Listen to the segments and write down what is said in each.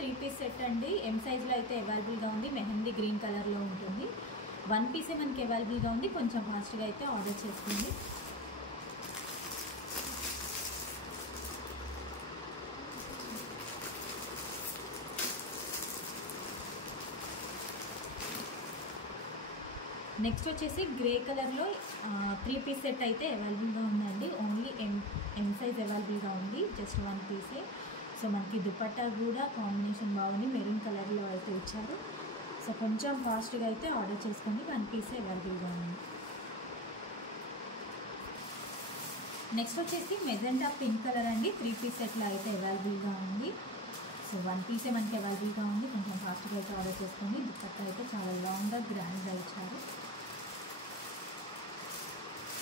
3 piece set అండి. ఎం సైజ్లో అయితే అవైలబుల్గా ఉంది. మెహందీ గ్రీన్ కలర్లో ఉంటుంది. 1 పీసే మనకి అవైలబుల్గా ఉంది. కొంచెం ఫాస్ట్గా అయితే ఆర్డర్ చేసుకోండి. నెక్స్ట్ వచ్చేసి గ్రే కలర్లో 3 పీస్ సెట్ అయితే అవైలబుల్గా ఉందండి. ఓన్లీ ఎం సైజ్ అవైలబుల్గా ఉంది. జస్ట్ 1 పీసే. సో మనకి దుపట్టా కూడా కాంబినేషన్ బాగుంది. మెరూన్ కలర్లో అయితే ఇచ్చారు. సో కొంచెం ఫాస్ట్గా అయితే ఆర్డర్ చేసుకోండి. 1 పీసే అవైలబుల్గా ఉంది. నెక్స్ట్ వచ్చేసి మెజెంటా పింక్ కలర్ అండి. 3 పీస్ సెట్లో అయితే అవైలబుల్గా ఉంది. సో 1 పీసే మనకి అవైలబుల్గా ఉంది. కొంచెం ఫాస్ట్గా అయితే ఆర్డర్ చేసుకోండి. దుపట్టా అయితే చాలా లాంగ్గా గ్రాండ్గా ఇచ్చారు.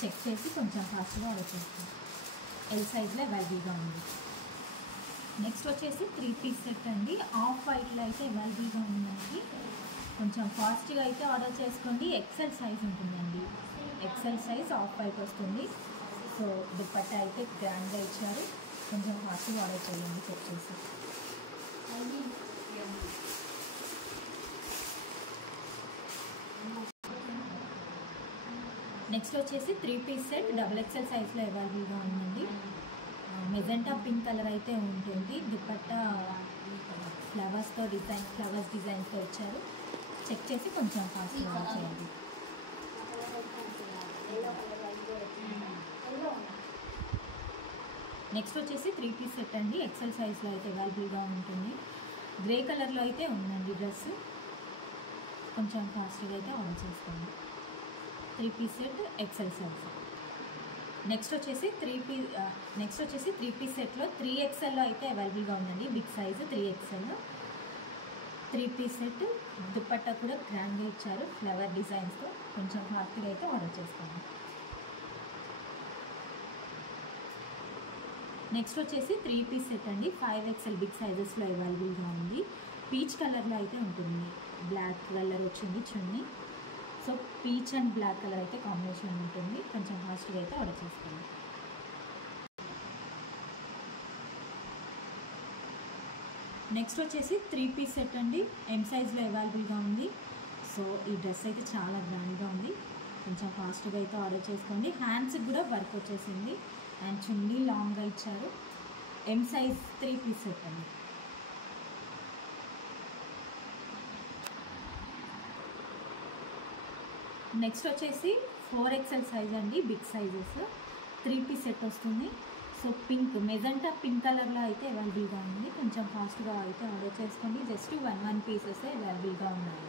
చెక్ చేసి కొంచెం ఫాస్ట్గా ఆర్డర్ చేసుకోండి. ఎల్ సైజ్లో అవైలబుల్గా ఉంది. నెక్స్ట్ వచ్చేసి 3 పీస్ సెట్ అండి. ఆఫ్ వైట్లో అయితే అవైలబుల్గా ఉందండి. కొంచెం ఫాస్ట్గా అయితే ఆర్డర్ చేసుకోండి. ఎక్సెల్ సైజ్ ఉంటుందండి. ఎక్సెల్ సైజ్ ఆఫ్ వైట్ వస్తుంది. సో దుపట్టా అయితే గ్రాండ్గా ఇచ్చారు. కొంచెం ఫాస్ట్గా ఆర్డర్ చేయండి చెక్ చేసి. నెక్స్ట్ వచ్చేసి 3 పీస్ సెట్ డబుల్ ఎక్సెల్ సైజ్లో అవైలబుల్గా ఉందండి. మెజెంటా పింక్ కలర్ అయితే ఉంటుంది. దుపట్టా ఫ్లవర్స్ డిజైన్స్తో ఇచ్చారు. చెక్ చేసి కొంచెం ఫాస్ట్గా చేయండి. నెక్స్ట్ వచ్చేసి 3 పీస్ సెట్ అండి. ఎక్సెల్ సైజ్లో అయితే అవైలబుల్గా ఉంటుంది. గ్రే కలర్లో అయితే ఉందండి డ్రెస్. కొంచెం ఫాస్ట్గా అయితే ఆర్డర్ చేసుకోండి. 3 piece set XL size. Next వచ్చేసి 3 పీస్ సెట్లో 3XL అయితే అవైలబుల్గా ఉందండి. Big size 3XL 3 piece set. Dupatta కూడా గ్రాండ్గా ఇచ్చారు ఫ్లవర్ డిజైన్స్తో. కొంచెం ఫాస్ట్గా అయితే ఆర్డర్ చేసుకోండి. నెక్స్ట్ వచ్చేసి 3 పీస్ సెట్ అండి. 5XL బిగ్ సైజెస్లో అవైలబుల్గా ఉంది. పీచ్ కలర్లో అయితే ఉంటుంది. బ్లాక్ కలర్ వచ్చింది చున్నీ. So peach and black colour అయితే కాంబినేషన్ ఉంటుంది. కొంచెం ఫాస్ట్గా అయితే ఆర్డర్ చేసుకోండి. నెక్స్ట్ వచ్చేసి 3 పీస్ సెట్ అండి. ఎం సైజ్లో అవైలబుల్గా ఉంది. సో ఈ డ్రెస్ అయితే చాలా గ్రాండ్గా ఉంది. కొంచెం ఫాస్ట్గా అయితే ఆర్డర్ చేసుకోండి. హ్యాండ్స్కి కూడా వర్క్ వచ్చేసింది. అండ్ చున్నీ లాంగ్గా ఇచ్చారు. ఎం సైజ్ 3 పీస్ సెట్ అండి. నెక్స్ట్ వచ్చేసి 4XL సైజ్ అండి. బిగ్ సైజెస్ 3 పీస్ సెట్ వస్తుంది. సో మెజెంటా పింక్ కలర్లో అయితే అవైలబుల్గా ఉంది. కొంచెం ఫాస్ట్గా అయితే ఆర్డర్ చేసుకోండి. జస్ట్ 1 పీసెస్ అవైలబుల్గా ఉన్నాయి.